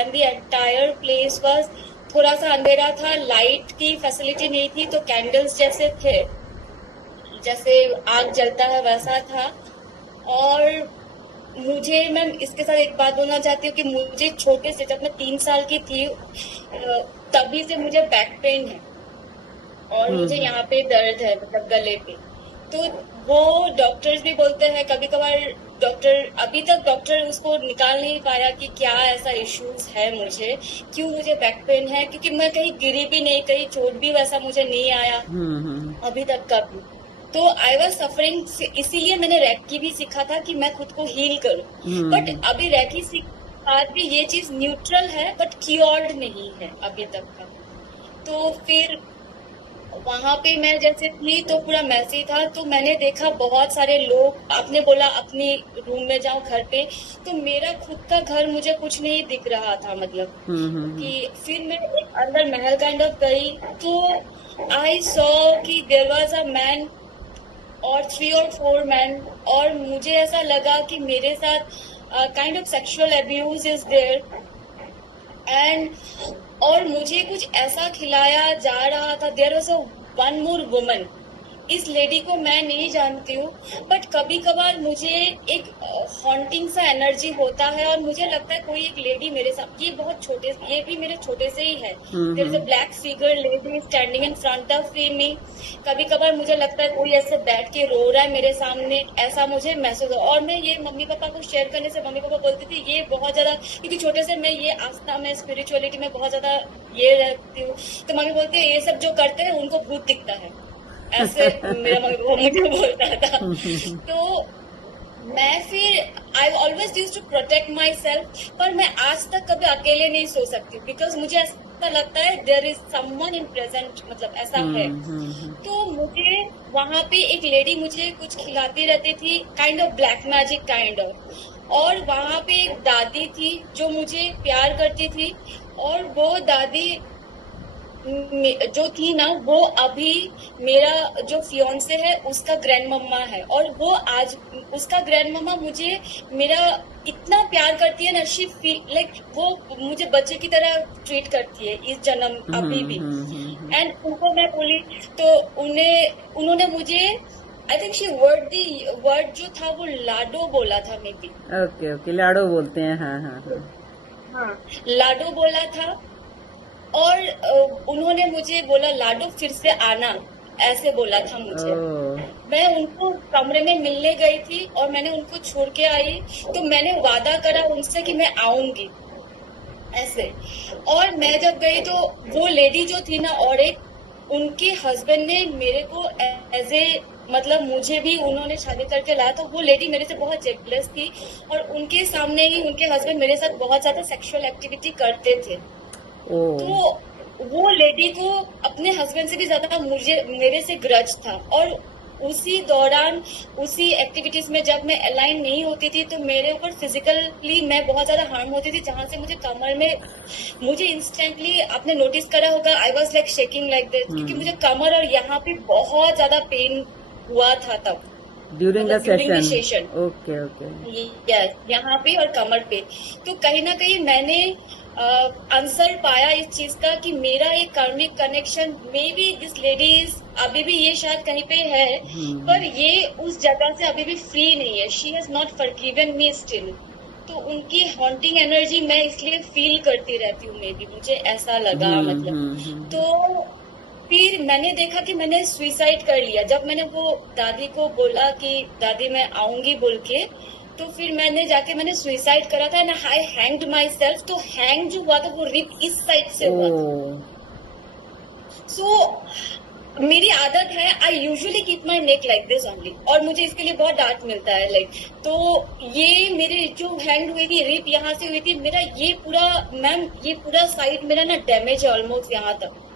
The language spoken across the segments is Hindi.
And the entire place was थोड़ा सा अंधेरा था, लाइट की फैसिलिटी नहीं थी, तो कैंडल्स जैसे थे, जैसे आग जलता है वैसा था। और मुझे, मैं इसके साथ एक बात बोलना चाहती हूँ कि मुझे छोटे से, जब मैं 3 साल की थी तभी से मुझे बैक पेन है और मुझे हम्म यहाँ पे दर्द है, मतलब गले पे। तो वो डॉक्टर्स भी बोलते हैं कभी कभार, डॉक्टर अभी तक डॉक्टर उसको निकाल नहीं पाया कि क्या ऐसा इश्यूज है मुझे, क्यों मुझे बैक पेन है, क्योंकि मैं कहीं गिरी भी नहीं, कहीं चोट भी वैसा मुझे नहीं आया हम्म। अभी तक का भी। तो आई वॉज सफरिंग, इसीलिए मैंने रैकी भी सीखा था कि मैं खुद को हील करूं। बट हम्म। अभी रैकी सीख बाद भी ये चीज न्यूट्रल है, बट क्योर्ड नहीं है अभी तक का। तो फिर वहां पे मैं जैसे थी तो पूरा मैसी था, तो मैंने देखा बहुत सारे लोग, आपने बोला अपनी रूम में जाओ घर पे, तो मेरा खुद का घर मुझे कुछ नहीं दिख रहा था, मतलब हम्म। कि फिर मैं एक अंदर महल काइंड ऑफ गई, तो आई सॉ कि देयर वाज अ मैन और 3 और 4 मैन, और मुझे ऐसा लगा कि मेरे साथ kind of sexual abuse is there. And और मुझे कुछ ऐसा खिलाया जा रहा था, there was a one more woman. इस लेडी को मैं नहीं जानती हूँ, बट कभी कभार मुझे एक हॉन्टिंग सा एनर्जी होता है और मुझे लगता है कोई एक लेडी मेरे साथ, ये बहुत छोटे, ये भी मेरे छोटे से ही है, there is a hmm. Black figure lady standing in front of me. कभी कभार मुझे लगता है कोई ऐसे बैठ के रो रहा है मेरे सामने, ऐसा मुझे महसूस हो। और मैं ये मम्मी पापा को शेयर करने से मम्मी पापा बोलती थी ये बहुत ज्यादा, क्योंकि छोटे से मैं ये आस्था में, स्पिरिचुअलिटी में बहुत ज्यादा ये रहती हूँ, तो मम्मी बोलती है ये सब जो करते हैं उनको भूत दिखता है, ऐसे मेरा मम्मी पापा मुझे बोलता था। तो मैं फिर I always use to protect myself, पर मैं आज तक कभी अकेले नहीं सो सकती, बिकॉज मुझे ऐसा लगता है there is someone in present, मतलब ऐसा है। हम्म। तो मुझे वहां पे एक लेडी मुझे कुछ खिलाती रहती थी, kind of black magic kind of. और वहां पे एक दादी थी जो मुझे प्यार करती थी, और वो दादी जो थी ना, वो अभी मेरा जो फियोन्से है उसका ग्रैंड मम्मा है, और वो आज उसका ग्रैंड मम्मा मुझे मेरा इतना प्यार करती है ना, शी फील लाइक वो मुझे बच्चे की तरह ट्रीट करती है इस जन्म अभी भी। एंड उनको मैं बोली, तो उन्होंने मुझे, आई थिंक शी वर्ड जो था वो लाडो बोला था, मे बी। ओके ओके, लाडो बोलते हैं, हाँ हाँ हाँ। हाँ, लाडो बोला था। और उन्होंने मुझे बोला लाडो फिर से आना, ऐसे बोला था मुझे। ओ। मैं उनको कमरे में मिलने गई थी और मैंने उनको छोड़ के आई, तो मैंने वादा करा उनसे कि मैं आऊंगी, ऐसे। और मैं जब गई तो वो लेडी जो थी ना, और एक उनके हस्बैंड ने मेरे को एज ए, मतलब मुझे भी उन्होंने शादी करके लाया, तो वो लेडी मेरे से बहुत जेलस थी, और उनके सामने ही उनके हस्बैंड मेरे साथ बहुत ज्यादा सेक्सुअल एक्टिविटी करते थे। ओ। तो वो लेडी को अपने हस्बैंड से भी ज्यादा मुझे, मेरे से ग्रज था। और उसी दौरान, उसी एक्टिविटीज में जब मैं अलाइन नहीं होती थी, तो मेरे ऊपर फिजिकली मैं बहुत ज्यादा हार्म होती थी, जहां से मुझे कमर में, मुझे इंस्टेंटली, आपने नोटिस करा होगा, I was like shaking like this, क्योंकि मुझे कमर और यहाँ पे बहुत ज्यादा पेन हुआ था तब, ड्यूरिंग द मतलब during the session. Session. Okay okay. Yes, यहाँ पे और कमर पे। तो कहीं ना कहीं मैंने आंसर पाया इस चीज का कि मेरा एक karmic connection, may be this ladies अभी भी ये शायद कहीं पे है, पर ये उस जगह से अभी भी फ्री नहीं है, she has not forgiven me still. तो उनकी हॉन्टिंग एनर्जी मैं इसलिए फील करती रहती हूँ, मे बी मुझे ऐसा लगा, मतलब। तो फिर मैंने देखा कि मैंने सुइसाइड कर लिया, जब मैंने वो दादी को बोला कि दादी मैं आऊंगी बोल के, तो फिर मैंने जाके मैंने सुइसाइड करा था, and I hanged my self. तो हैंग जो हुआ था वो रिप इस साइड से हुआ था। ओ। सो मेरी आदत है, I usually keep my neck like this only, और मुझे इसके लिए बहुत डांट मिलता है, लाइक। तो ये मेरे जो हैंग हुई थी, रिप यहाँ से हुई थी, मेरा ये पूरा, मैम ये पूरा साइड मेरा ना डैमेज है ऑलमोस्ट यहाँ तक।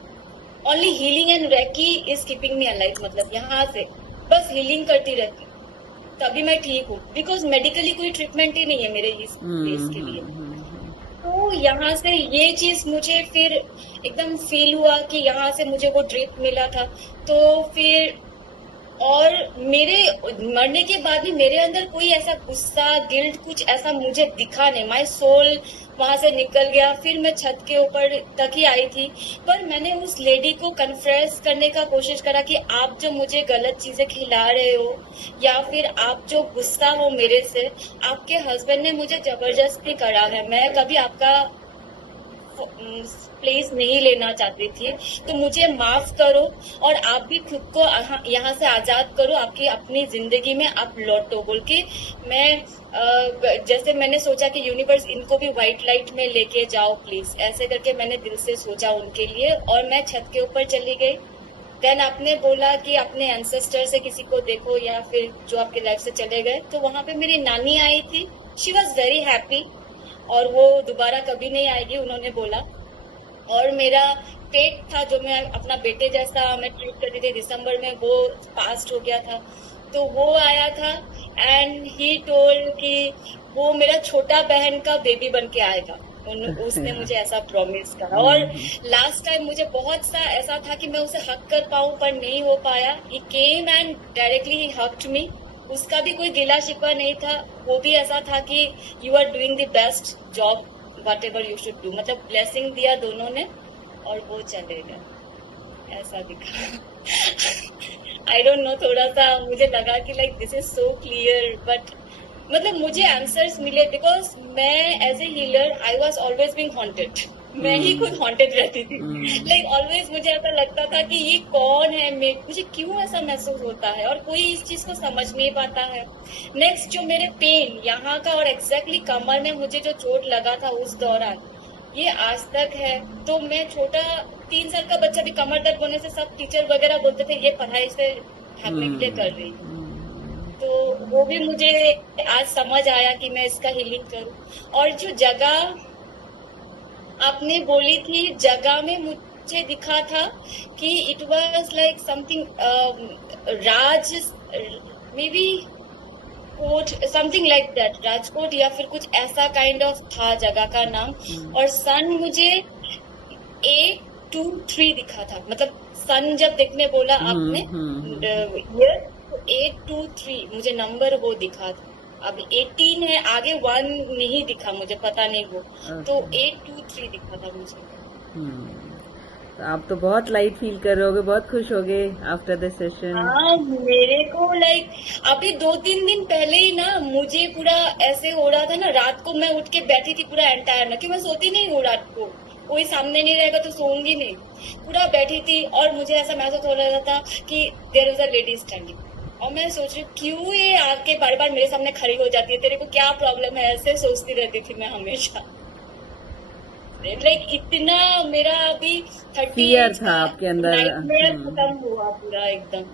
Only healing and reiki is keeping me alive, मतलब यहाँ से बस हीलिंग करती रहती हूँ, तभी मैं ठीक हूँ, बिकॉज मेडिकली कोई ट्रीटमेंट ही नहीं है मेरे इस केस के लिए। तो यहाँ से ये चीज मुझे फिर एकदम फील हुआ कि यहाँ से मुझे वो ड्रिप मिला था। तो फिर और मेरे मरने के बाद भी मेरे अंदर कोई ऐसा गुस्सा गिल्ट कुछ ऐसा मुझे दिखा नहीं। माय सोल वहां से निकल गया। फिर मैं छत के ऊपर तक ही आई थी, पर मैंने उस लेडी को कन्फ्रेस करने का कोशिश करा कि आप जो मुझे गलत चीजें खिला रहे हो या फिर आप जो गुस्सा हो मेरे से, आपके हस्बैंड ने मुझे जबरदस्ती करा है। मैं कभी आपका प्लेस नहीं लेना चाहती थी, तो मुझे माफ करो और आप भी खुद को यहाँ से आजाद करो, आपकी अपनी जिंदगी में आप लौटो बोल के मैं जैसे मैंने सोचा कि यूनिवर्स इनको भी व्हाइट लाइट में लेके जाओ प्लीज, ऐसे करके मैंने दिल से सोचा उनके लिए और मैं छत के ऊपर चली गई। देन आपने बोला कि अपने एंसेस्टर से किसी को देखो या फिर जो आपके लाइफ से चले गए, तो वहां पे मेरी नानी आई थी। शी वॉज वेरी हैप्पी और वो दोबारा कभी नहीं आएगी उन्होंने बोला। और मेरा पेट था जो मैं अपना बेटे जैसा मैं ट्रीट करती थी, दिसंबर में वो पास्ट हो गया था, तो वो आया था एंड ही टोल्ड कि वो मेरा छोटा बहन का बेबी बन के आएगा। उसने मुझे ऐसा प्रॉमिस करा। और लास्ट टाइम मुझे बहुत सा ऐसा था कि मैं उसे हक कर पाऊं पर नहीं हो पाया। ही केम एंड डायरेक्टली ही हक्ड मी। उसका भी कोई गिला शिकवा नहीं था, वो भी ऐसा था कि you are doing the best job whatever you should do, मतलब ब्लेसिंग दिया दोनों ने और वो चले गए। ऐसा दिखा। आई डोंट नो, थोड़ा सा मुझे लगा कि like this is so clear, but मतलब मुझे आंसर्स मिले बिकॉज मैं as a healer I was always being haunted. मैं ही खुद हॉन्टेड रहती थी। लाइक ऑलवेज मुझे ऐसा लगता था कि ये कौन है, मुझे क्यों ऐसा महसूस होता है और कोई इस चीज को समझ नहीं पाता है। नेक्स्ट जो मेरे पेन यहाँ का और एग्जैक्टली कमर में मुझे जो चोट लगा था उस दौरान, ये आज तक है। तो मैं छोटा 3 साल का बच्चा भी कमर दर्द होने से सब टीचर वगैरह बोलते थे ये पढ़ाई से भागने के लिए कर रही है। तो वो भी मुझे आज समझ आया कि मैं इसका हीलिंग करूं। और जो जगह आपने बोली थी, जगह में मुझे दिखा था कि it was like something Raj maybe कोट समथिंग लाइक दैट, राजकोट या फिर कुछ ऐसा काइंड ऑफ था जगह का नाम। और सन मुझे 823 दिखा था, मतलब सन जब देखने बोला आपने ईयर, तो 823 मुझे नंबर वो दिखा था। अब 18 है, आगे 1 नहीं दिखा मुझे, पता नहीं वो। तो 823 दिखा था मुझे। तो आप तो बहुत लाइट फील कर रहे होगे, बहुत खुश होगे आफ्टर द सेशन। हाँ, मेरे को लाइक अभी 2-3 दिन पहले ही ना मुझे पूरा ऐसे हो रहा था ना, रात को मैं उठ के बैठी थी पूरा एंटायर ना, कि मैं सोती नहीं हूँ रात को, कोई सामने नहीं रहेगा तो सोऊंगी नहीं, पूरा बैठी थी। और मुझे ऐसा महसूस हो रहा था कि there is a lady standing, और मैं सोच रही हूँ क्यों ये आके बार बार मेरे सामने खड़ी हो जाती है, तेरे को क्या प्रॉब्लम है, ऐसे सोचती रहती थी मैं हमेशा। लाइक इतना मेरा अभी 30 फियर था आपके अंदर। नाइटमेयर खत्म हुआ पूरा एकदम।